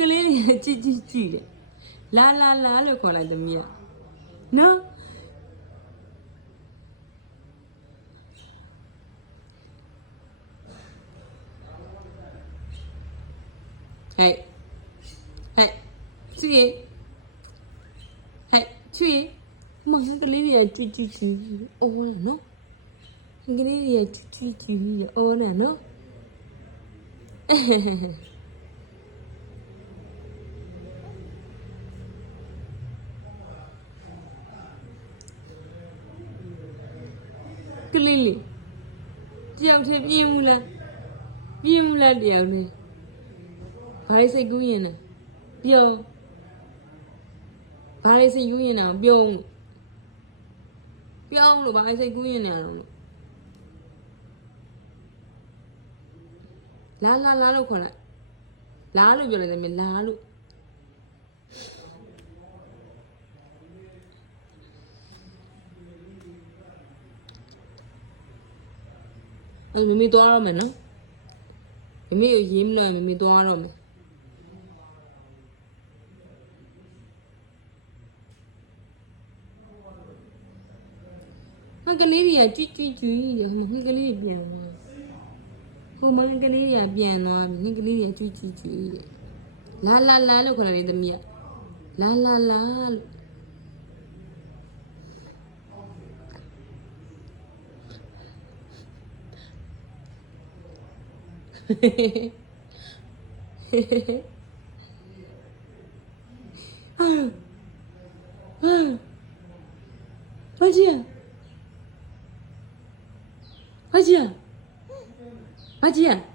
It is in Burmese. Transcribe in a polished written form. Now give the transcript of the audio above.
ကလေးလေးကြည့်ကြည့်ကြည့်တယ်လာလာလာလို့ခေါ်လိုက်သမီးကနော်ဟဲ့ဟဲ့ချွေဟဲ့ချွေမငါကလေးလေးကြည့်ကြည့်ကြည့်အိုးနော်ကလေးလေးကြည့်ကြည့်ကြည့်အိုးနော်ကလေးလေးတယောက်တည်းပြင်းမလားတယောက်တည်းဘာလို့စိတ်ကူးရင်လဲပြောဘာလို့စိတ်ကူးရင်လဲပြောလို့ဘာလို့စိတ်ကူးရင်လဲတော့လာလာလာလို့ခေါ်လိုက်လာလို့ပြောလိုက်တယ်လာလို့အဲ့မမေသွားရမယ်နော်မမေကိုရေးမလို့မမေသွားတော့မယ်ကလေးတွေကကြွကြွကြွရဟိုကလေးပြန်သွားဟိုမကလေးတွေကပြန်သွားပြီကလေးတွေကကြွကြွကြွလာလာလာလို့ခေါ်တယ်သမီးကလာလာလာလို့ဘာကြီးဘာကြီး